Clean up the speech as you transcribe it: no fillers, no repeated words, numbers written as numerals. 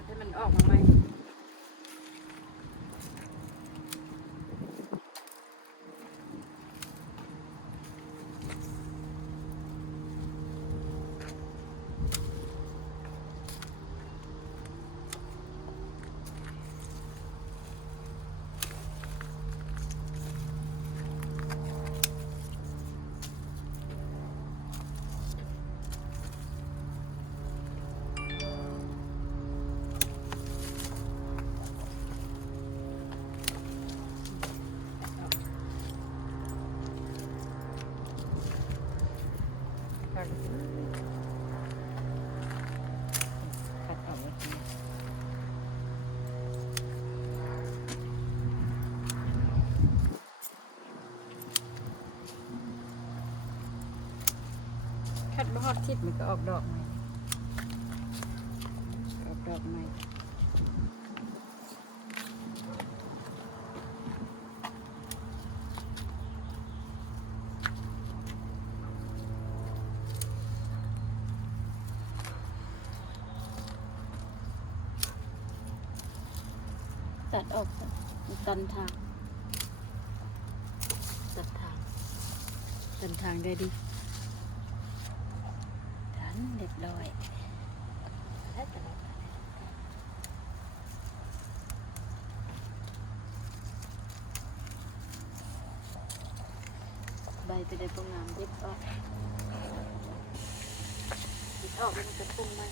ตัดให้มันออกมาไหมคัดออกไว้ทีคัดบ่ฮอดทิศมันก็ออกดอกใหม่ออกดอกใหม่ตัดออกตันทางตัดทางตันทางได้ดิทันเด็กดอยใบไปได้ประงามเด็ดออกเด็ดออกมันจะพุ่งไหม